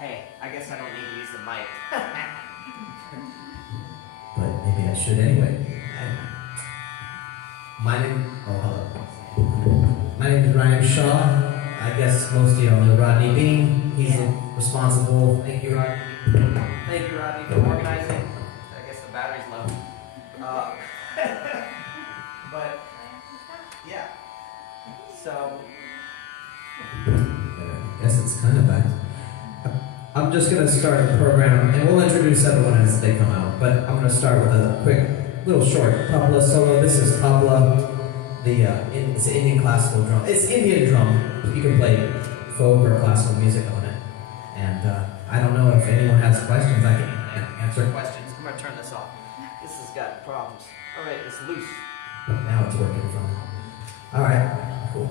Hey, I guess I don't need to use the mic. But maybe I should anyway. My name is Ryan Shaw. I guess most of y'all know Rodney Bean. He's responsible. Thank you, Rodney. Thank you, Rodney, for organizing. I guess the battery's low. But, yeah. So. I guess it's kind of back. I'm just going to start the program, and we'll introduce everyone as they come out. But I'm going to start with a quick, little short tabla solo. This is tabla. It's an Indian classical drum. It's Indian drum. You can play folk or classical music on it. And I don't know if anyone has questions. I can answer Questions. I'm going to turn this off. This has got problems. All right, it's loose. Now it's working fine. All right, cool.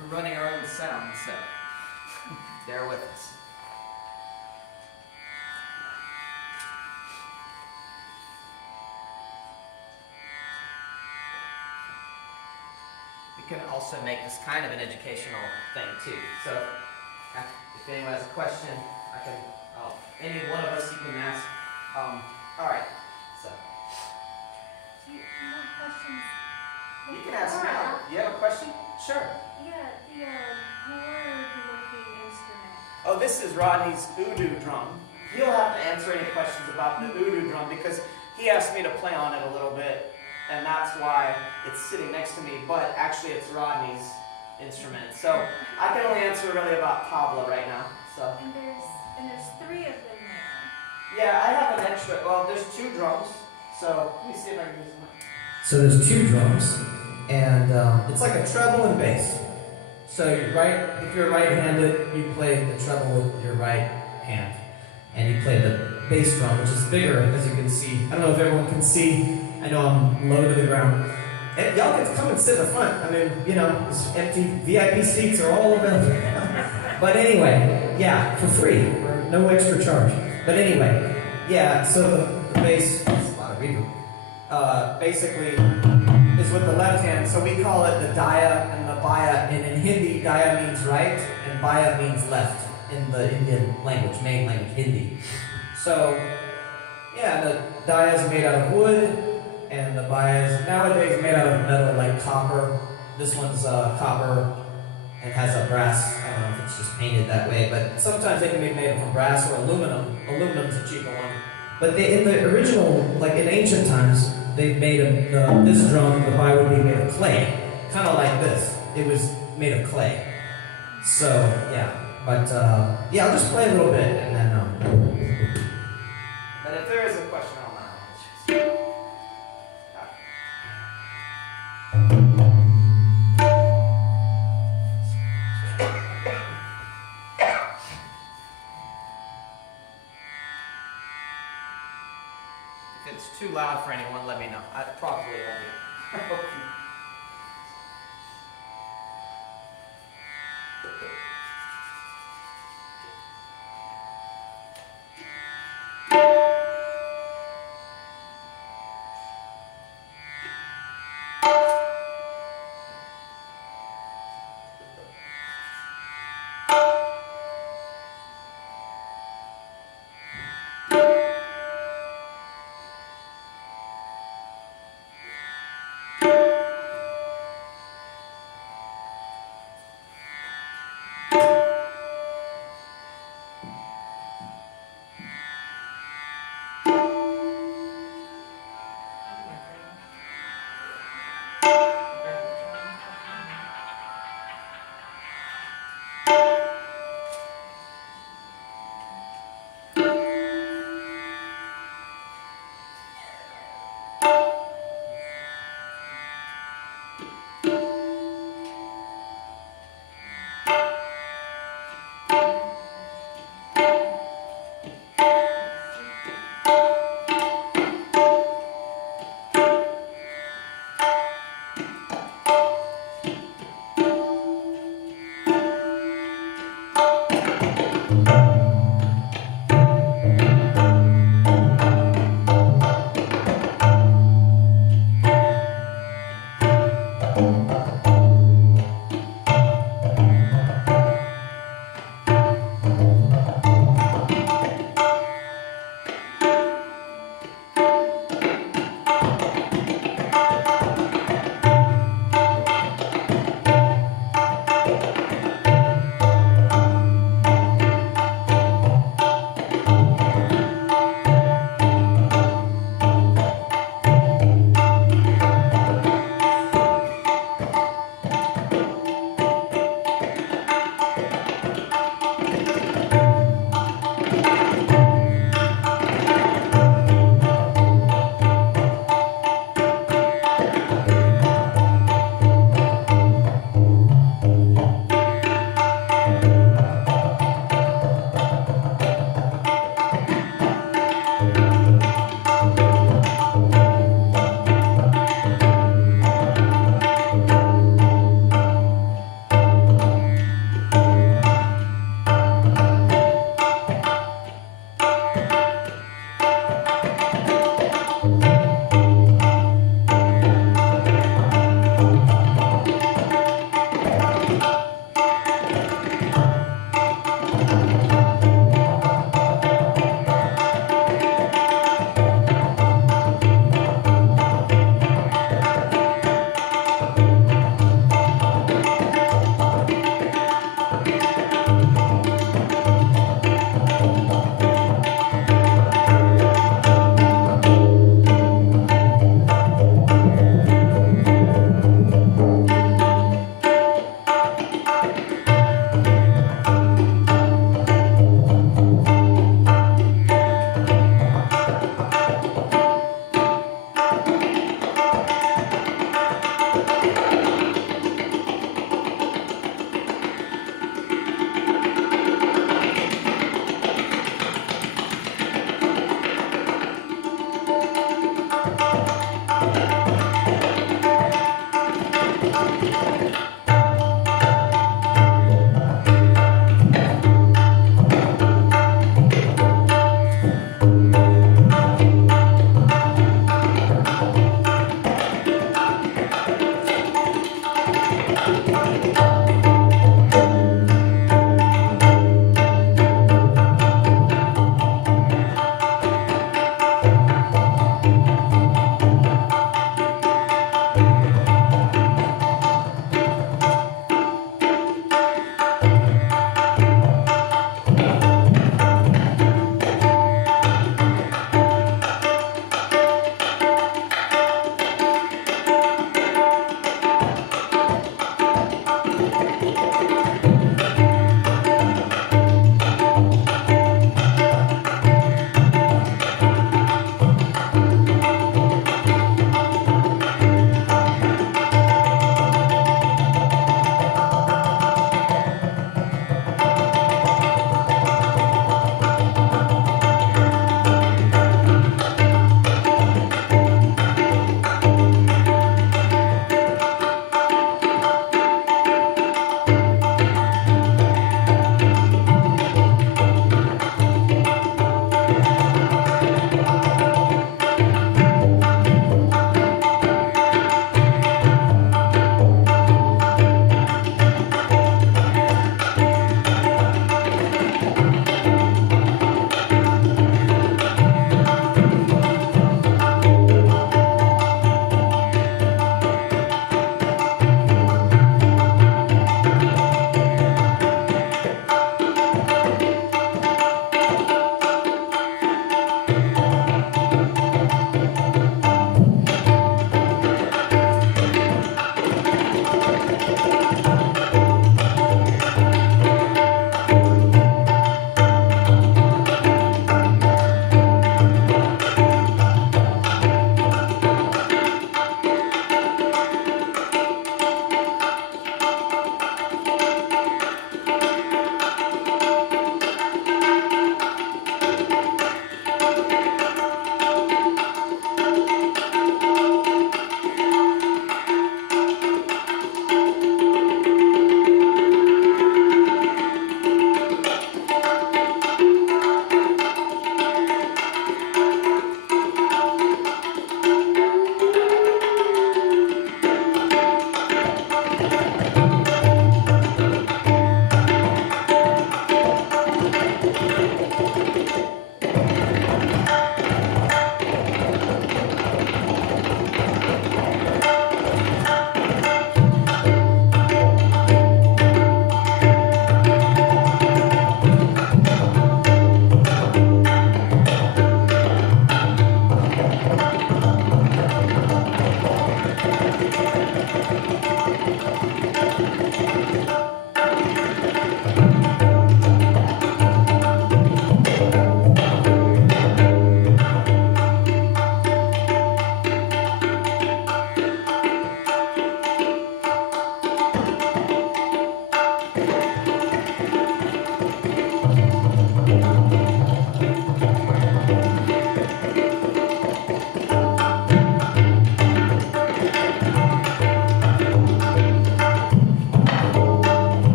We're running our own sound, so bear with us. We can also make this kind of an educational thing too. So if anyone has a question, any one of us you can ask. All right, so. Do you have questions? You can ask now. You have a question? Sure. Yeah, the wood-looking instrument. Oh, this is Rodney's oudou drum. He'll have to answer any questions about the oudou drum because he asked me to play on it a little bit, and that's why it's sitting next to me, but actually it's Rodney's instrument. So I can only answer really about tabla right now. So. And there's three of them there. Yeah, I have an extra, well, there's two drums, so let me see if I can use them. So there's two drums, and it's like a treble and bass. So if you're right-handed, you play the treble with your right hand, and you play the bass drum, which is bigger, as you can see. I don't know if everyone can see. I know I'm low to the ground. And y'all get to come and sit in the front. I mean, it's empty VIP seats are all available. But anyway, yeah, for free, or no extra charge. But anyway, yeah. So the bass, that's a lot of reverb. Basically, is with the left hand, so we call it the daya and the baya. And in Hindi, daya means right, and baya means left in the Indian language, main language, Hindi. So, yeah, the daya is made out of wood, and the baya is nowadays made out of metal like copper. This one's copper and has a brass. I don't know if it's just painted that way, but sometimes they can be made from brass or aluminum. Aluminum's a cheaper one. But in the original, like in ancient times, they made this drum, the baya would be made of clay. Kind of like this. It was made of clay. So, yeah. But, yeah, I'll just play a little bit and then, And if there is a question on that, if it's too loud for anyone, let me know. I probably won't be.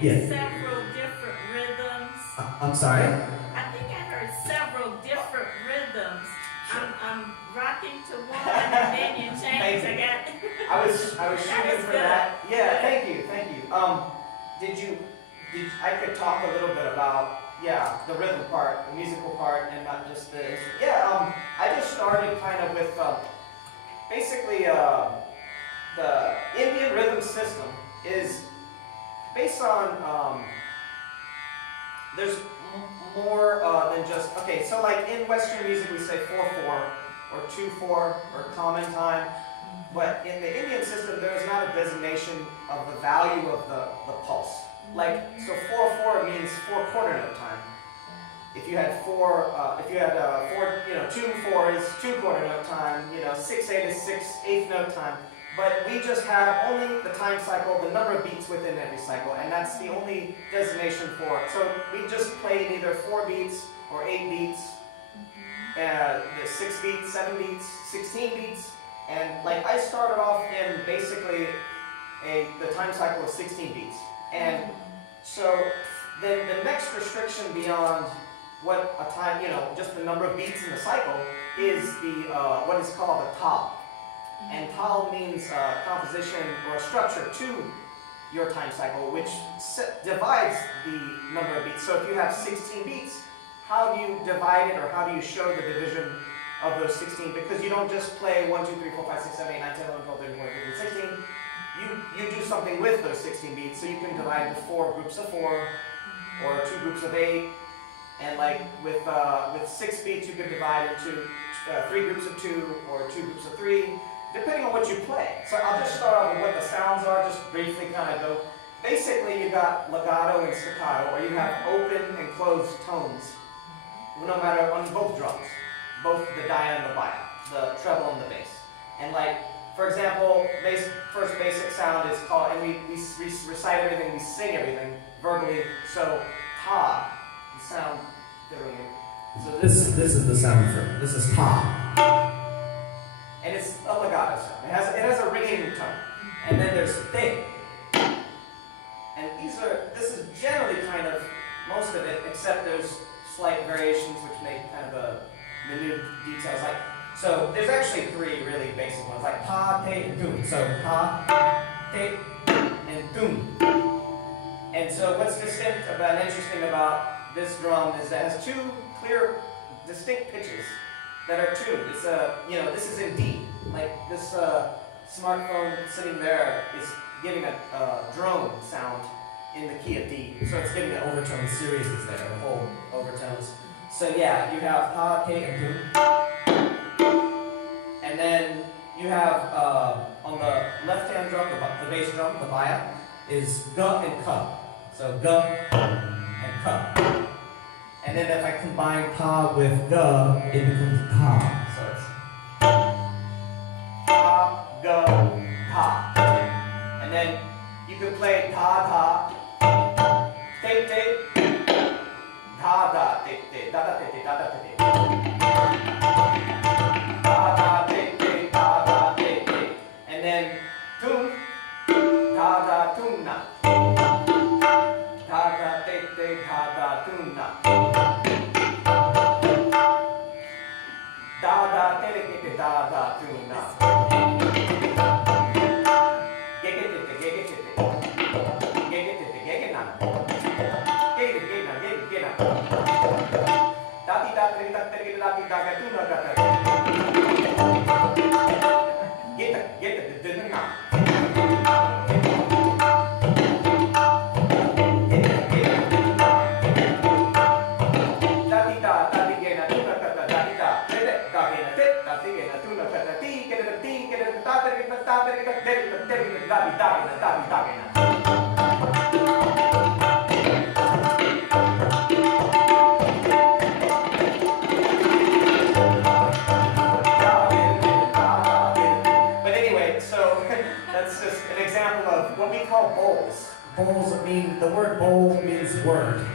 Yeah. Several different rhythms. I'm sorry? I think I heard several different rhythms. I'm rocking to one and then you change. Thank you. I I was shooting was for good. that. Yeah, thank you. I could talk a little bit about the rhythm part, the musical part, and not just the instrument. I just started kind of with basically the Indian rhythm system is based on there's more than just okay. So like in Western music we say 4/4 or 2/4 or common time. But in the Indian system, there is not a designation of the value of the pulse. Like, so 4/4 means 4 quarter note time. If you had 2/4 is 2 quarter note time. 6/8 is 6/8 note time. But we just have only the time cycle, the number of beats within every cycle, and that's the only designation for it. So we just played either 4 beats or 8 beats, the 6 beats, 7 beats, 16 beats, and like I started off in basically the time cycle of 16 beats. And so then the next restriction beyond what a time, just the number of beats in the cycle is the what is called a tab. And tal means composition or a structure to your time cycle, which divides the number of beats. So if you have 16 beats, how do you divide it, or how do you show the division of those 16? Because you don't just play 1, 2, 3, 4, 5, 6, 7, 8, 9, 10, 11, 12, 13, 14, 15, 16. You do something with those 16 beats, so you can divide into 4 groups of 4, or 2 groups of 8. And like with 6 beats, you could divide into 3 groups of 2 or 2 groups of 3, depending on what you play. So I'll just start off with what the sounds are, just briefly kind of go. Basically, you got legato and staccato, or you have open and closed tones, no matter on both drums, both the dia and the bia, the treble and the bass. And like, for example, first basic sound is called, and we recite everything, we sing everything verbally. So ta, the sound differently. So This is the sound for this is ta. And it's a legato sound. It has a ringing tone. And then there's te. And this is generally kind of most of it, except there's slight variations which make kind of a minute details. Like, so there's actually 3 really basic ones, like ta, te, and tum. So ta, te, and tum. And so what's distinct about and interesting about this drum is that it has 2 clear, distinct pitches that are tuned. It's this is in D. Like this smartphone sitting there is giving a drone sound in the key of D. So it's getting the overtone series is there, the whole overtones. So yeah, you have ta, te, and tum. And then you have on the left-hand drum, the bass drum, the bia, is ga and ka. So ga and ka. And then if I combine ta with ga, it becomes ta. So it's ta, ga, ta. And then you could play ta, ta, te, te, da, da, te, te, da, da, te, te, da, da, te, te. Da, da, te, te, da, da, te, te. And then tum, da, da, tum, na. Da, da, te, te, da, da, tum, na. Da da te te te da da tu na. Gege te te gege te te. Gege te te gege na. Gege gege na gege gege na. Da ti da te da te da ti da ga tu na ga ta. Geta geta te te na. But anyway, so that's just an example of what we call bowls. Bowls mean, the word bowl means word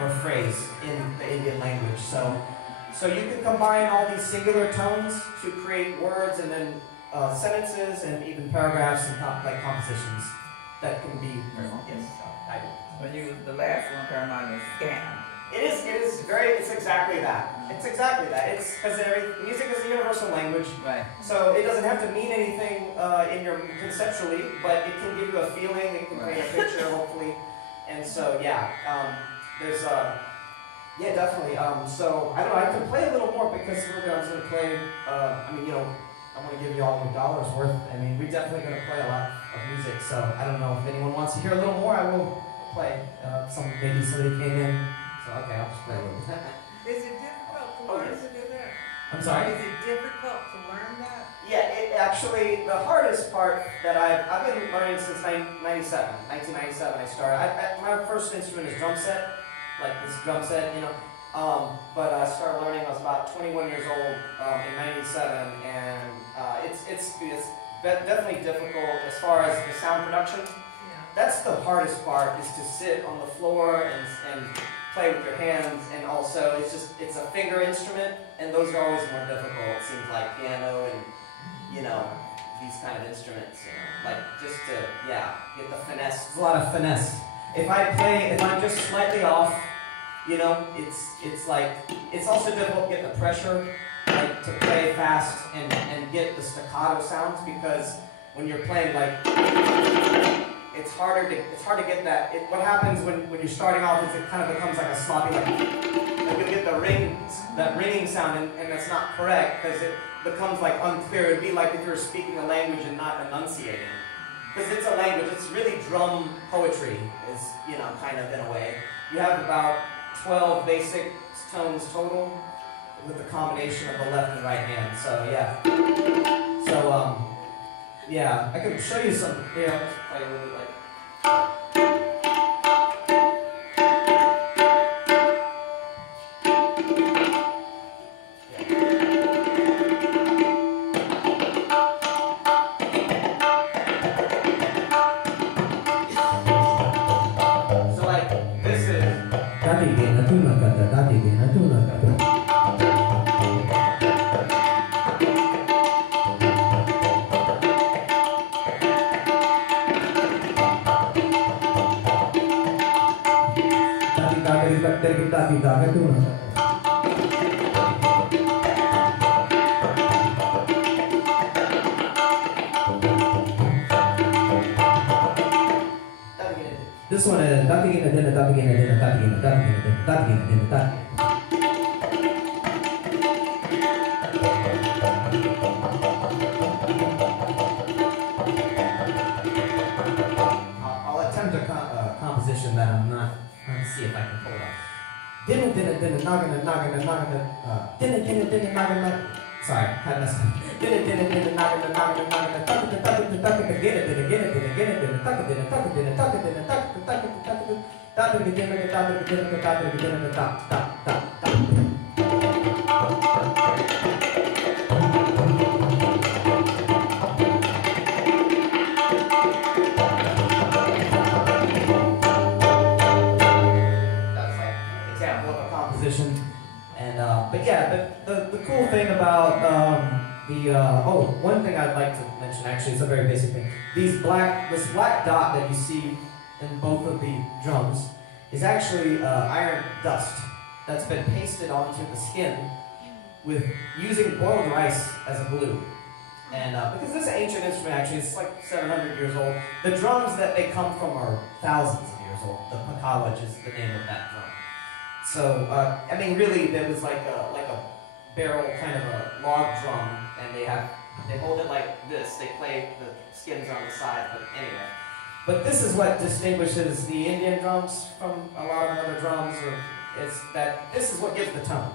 or phrase in the Indian language. So you can combine all these singular tones to create words and then sentences and even paragraphs and compositions that can be very long. Yes, I do. When you the last one turned on is scam. It's exactly that. It's exactly that. It's because music is a universal language. Right. So it doesn't have to mean anything in your conceptually, but it can give you a feeling, it can create a picture, hopefully. And so yeah, there's yeah, definitely. So I don't know, I could play a little more because I was gonna play I want to give you all the dollars worth. I mean, we're definitely going to play a lot of music, so I don't know if anyone wants to hear a little more. I will play. Maybe somebody came in, so okay, I'll just play a little bit. Is it difficult to learn to do that? I'm sorry? Is it difficult to learn that? Yeah, it actually, the hardest part that I've been learning since 1997 I started. My first instrument is drum set, like this drum set, but I started learning, I was about 21 years old in 97, and definitely difficult as far as the sound production. That's the hardest part, is to sit on the floor and play with your hands, and also it's a finger instrument, and those are always more difficult. It seems like piano and these kind of instruments, like just to get the finesse. It's a lot of finesse. If I'm just slightly off, it's also difficult to get the pressure, like to play fast and get the staccato sounds, because when you're playing it's hard to get that. What happens when you're starting off is it kind of becomes like a sloppy, like you get that ringing sound, and that's not correct, because it becomes like unclear. It'd be like if you were speaking a language and not enunciating. Because it's a language, it's really drum poetry, is, kind of in a way. You have about 12 basic tones total with the combination of the left and right hand. So I can show you some, let's play a little bit like. This one is I'll attempt a composition that I'm not. Let's see if I can pull it off. Sorry, I messed the cool thing about one thing I'd like to mention, actually, it's a very basic thing. This black dot that you see in both of the drums is actually iron dust that's been pasted onto the skin with using boiled rice as a glue. And because this is an ancient instrument, actually, it's like 700 years old. The drums that they come from are thousands of years old. The pakawaj is the name of that drum. So, really, there was like a barrel, kind of a log drum, and they hold it like this. They play the skins on the side, but anyway. But this is what distinguishes the Indian drums from a lot of other drums. It's that this is what gives the tone.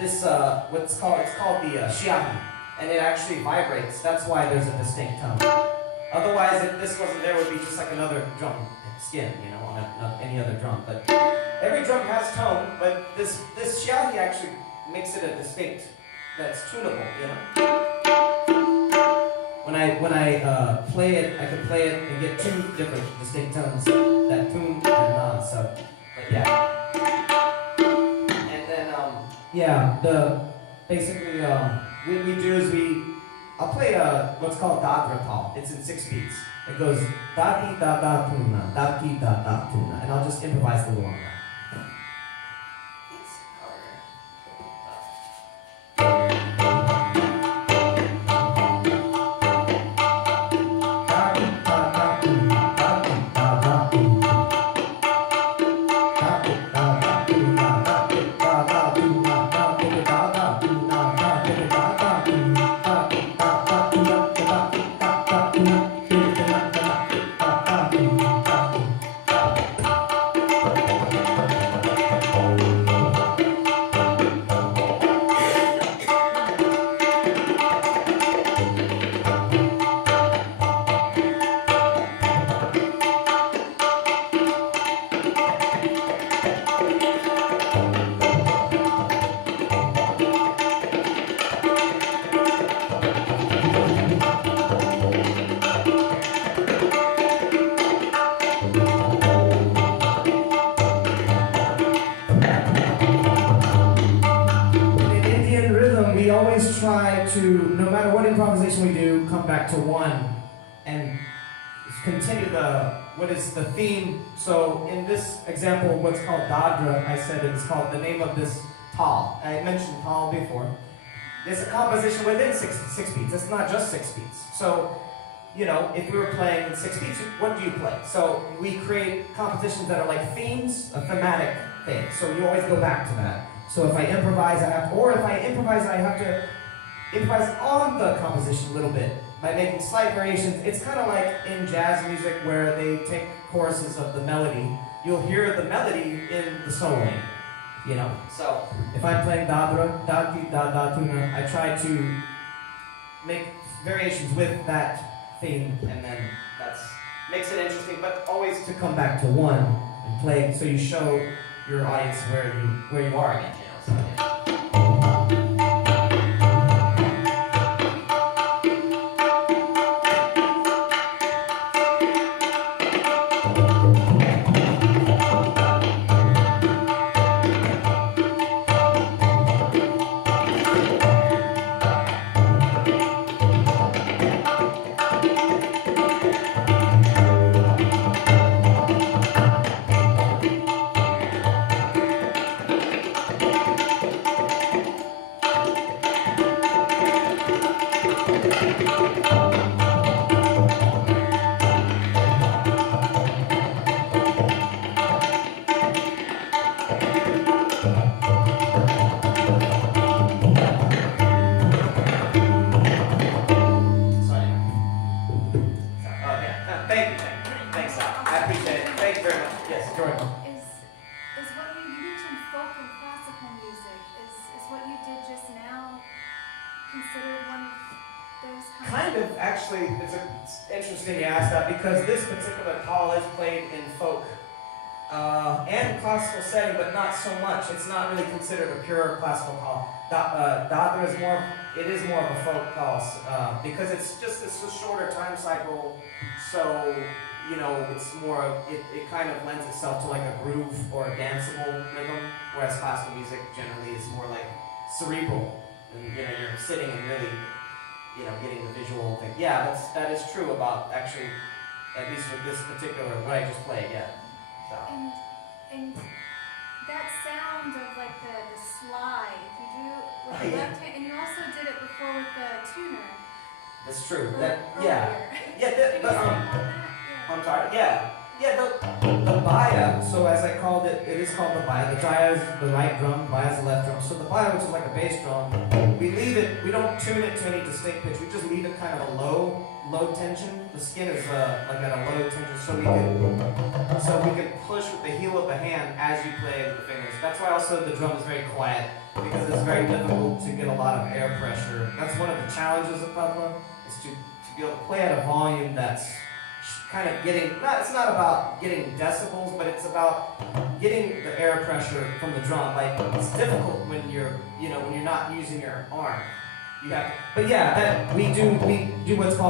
This it's called the shiahi, and it actually vibrates. That's why there's a distinct tone. Otherwise, if this wasn't there, it would be just like another drum skin, on any other drum. But every drum has tone, but this shiahi actually makes it a distinct, that's tunable, When I play it, I can play it and get two different distinct tones, that tune and non. So, but yeah. And then basically what we do is I'll play what's called dadra tal. It's in 6 beats. It goes da di da da tuna, da di da da tuna, and I'll just improvise a little on that. composition we do, come back to one, and continue what is the theme. So in this example, what's called Dadra, I said it's called the name of this tal. I mentioned tal before. It's a composition within six beats. It's not just 6 beats. So, if we were playing in 6 beats, what do you play? So we create compositions that are like themes, a thematic thing. So you always go back to that. So if I improvise, I have to improvise on the composition a little bit by making slight variations. It's kind of like in jazz music where they take choruses of the melody. You'll hear the melody in the soloing, So if I'm playing Dadra, Dati, Da, Da, Tuna, I try to make variations with that theme, and then that makes it interesting, but always to come back to one and play, so you show your audience where you are again, So, yeah. Is what you mentioned folk and classical music, is what you did just now considered one of those Kind of, actually, it's interesting you asked that, because this particular call is played in folk and classical setting, but not so much. It's not really considered a pure classical call. Dadra is more of a folk call, because it's a shorter time cycle, so it's more, it kind of lends itself to like a groove or a danceable rhythm, whereas classical music generally is more like cerebral, and you're sitting and really, getting the visual thing. Yeah, that is true about, actually, at least with this particular, what I just played, yeah. So. And that sound of like the slide, you do with the left hand, and you also did it before with the tuner. That's true. Earlier. I'm sorry. Yeah. The baya. So as I called it, it is called the baya. The jaya is the right drum, baya is the left drum. So the baya, which is like a bass drum, we leave it. We don't tune it to any distinct pitch. We just leave it kind of a low tension. The skin is like at a low tension, so we can push with the heel of the hand as you play with the fingers. That's why also the drum is very quiet, because it's very difficult to get a lot of air pressure. That's one of the challenges of tabla, is to be able to play at a volume that's kind of it's not about getting decibels, but it's about getting the air pressure from the drum. Like, it's difficult when you're not using your arm. But yeah, we do what's called